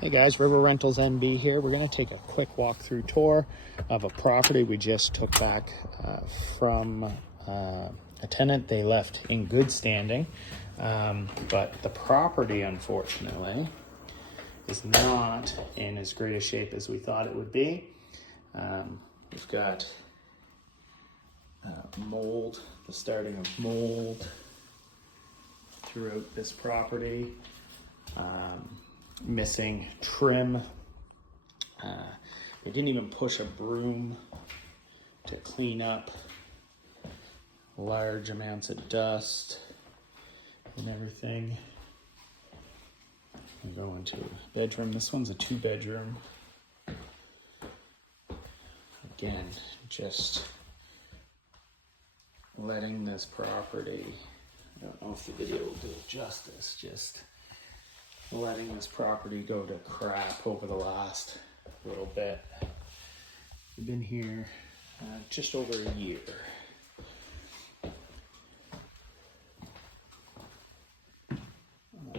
Hey guys, River Rentals NB here. We're going to take a quick walkthrough tour of a property we just took back from a tenant. They left in good standing, but the property, unfortunately, is not in as great a shape as we thought it would be. We've got mold, the starting of mold throughout this property. Missing trim. They didn't even push a broom to clean up large amounts of dust and everything. We go into a bedroom. This one's a 2-bedroom. Again, just letting this property, I don't know if the video will do it justice, just letting this property go to crap over the last little bit. We've been here just over a year.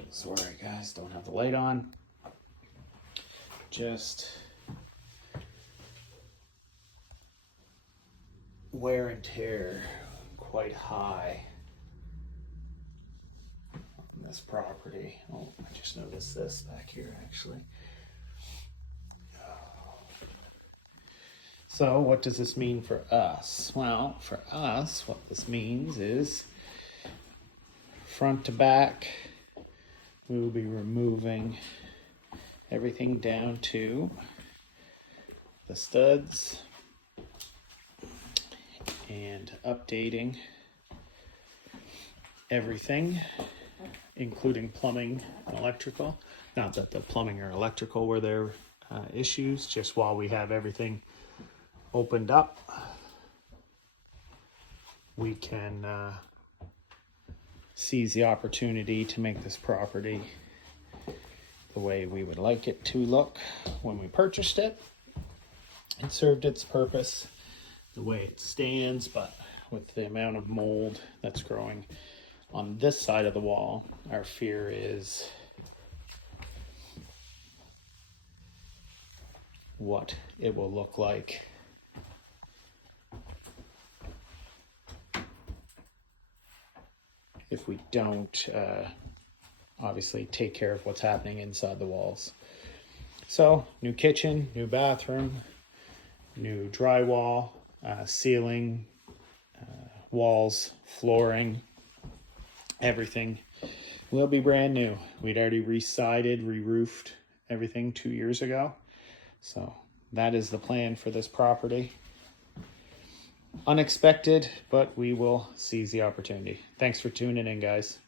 Sorry guys, don't have the light on. Just wear and tear quite high on this property. Oh, I just noticed this back here actually. So what does this mean for us? Well, for us, what this means is front to back, we will be removing everything down to the studs and updating everything, including plumbing and electrical. Not that the plumbing or electrical were their issues, just while we have everything opened up, we can seize the opportunity to make this property the way we would like it to look when we purchased it. It served its purpose the way it stands, but with the amount of mold that's growing on this side of the wall, our fear is what it will look like if we don't obviously take care of what's happening inside the walls. So, new kitchen, new bathroom, new drywall, ceiling, walls, flooring, everything will be brand new. We'd already re-sided, re-roofed everything 2 years ago. So that is the plan for this property. Unexpected, but we will seize the opportunity. Thanks for tuning in, guys.